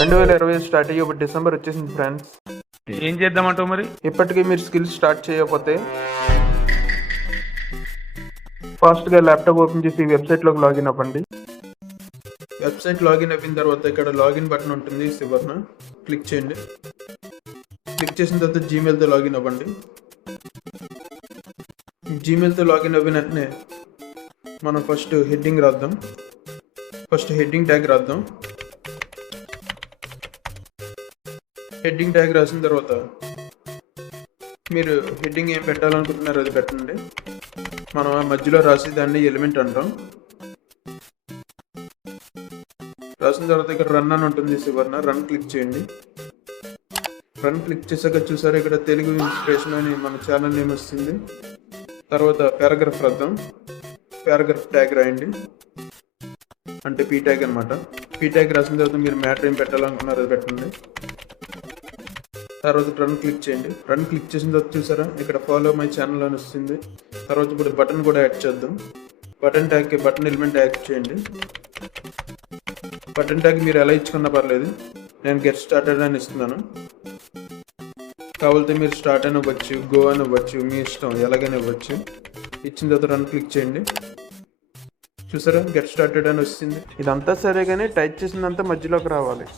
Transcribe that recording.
2020 start అయ్యి ఇప్పుడు December వచ్చేసింది ఫ్రెండ్స్. ఏం చేద్దామంటావు మరి? ఇప్పటికీ మీరు స్కిల్స్ స్టార్ట్ చేయకపోతే ఫాస్ట్గా ల్యాప్టాప్ ఓపెన్ చేసి వెబ్సైట్లోకి లాగిన్ అవ్వండి. వెబ్సైట్ లాగిన్ అయిన తర్వాత ఇక్కడ లాగిన్ బటన్ ఉంటుంది, చివరన క్లిక్ చేయండి. క్లిక్ చేసిన తర్వాత జీమెయిల్తో లాగిన్ అవ్వండి. జీమెయిల్తో లాగిన్ అయిన వెంటనే మనం ఫస్ట్ హెడ్డింగ్ రాద్దాం. ఫస్ట్ హెడ్డింగ్ ట్యాగ్ రాద్దాం. హెడ్డింగ్ ట్యాగ్ రాసిన తర్వాత మీరు హెడ్డింగ్ ఏం పెట్టాలనుకుంటున్నారో అది పెట్టండి. మనం ఆ మధ్యలో రాసి దాన్ని ఎలిమెంట్ అంటాం. రాసిన తర్వాత ఇక్కడ రన్ అని ఉంటుంది, చివరన రన్ క్లిక్ చేయండి. రన్ క్లిక్ చేశాక చూసారు ఇక్కడ తెలుగు ఇన్స్పిరేషన్ అని మన ఛానల్ నేమ్ వస్తుంది. తర్వాత పారాగ్రాఫ్ రాద్దాం. పారాగ్రాఫ్ ట్యాగ్ రాయండి, అంటే పీ ట్యాగ్ అనమాట. పీ ట్యాగ్ రాసిన తర్వాత మీరు మ్యాటర్ ఏం పెట్టాలనుకున్నారో అది పెట్టండి. తర్వాత రన్ క్లిక్ చేయండి. రన్ క్లిక్ చేసిన తర్వాత చూసారా ఇక్కడ ఫాలో మై ఛానల్ అని వస్తుంది. తర్వాత ఇప్పుడు బటన్ కూడా యాడ్ చేద్దాం. బటన్ ట్యాగ్కి బటన్ ఎలిమెంట్ యాడ్ చేయండి. బటన్ ట్యాగ్ మీరు ఎలా ఇచ్చుకున్నా పర్లేదు, నేను గెట్ స్టార్టెడ్ అని ఇస్తున్నాను. కావాలంటే మీరు స్టార్ట్ అని ఇవ్వచ్చు, గో అని ఇవ్వచ్చు, మీ ఇష్టం ఎలాగైనా ఇవ్వచ్చు. ఇచ్చిన తర్వాత రన్ క్లిక్ చేయండి. చూసారా గెట్ స్టార్టెడ్ అని వస్తుంది. ఇదంతా సరే కానీ టైప్ చేసిందంతా మధ్యలోకి రావాలి.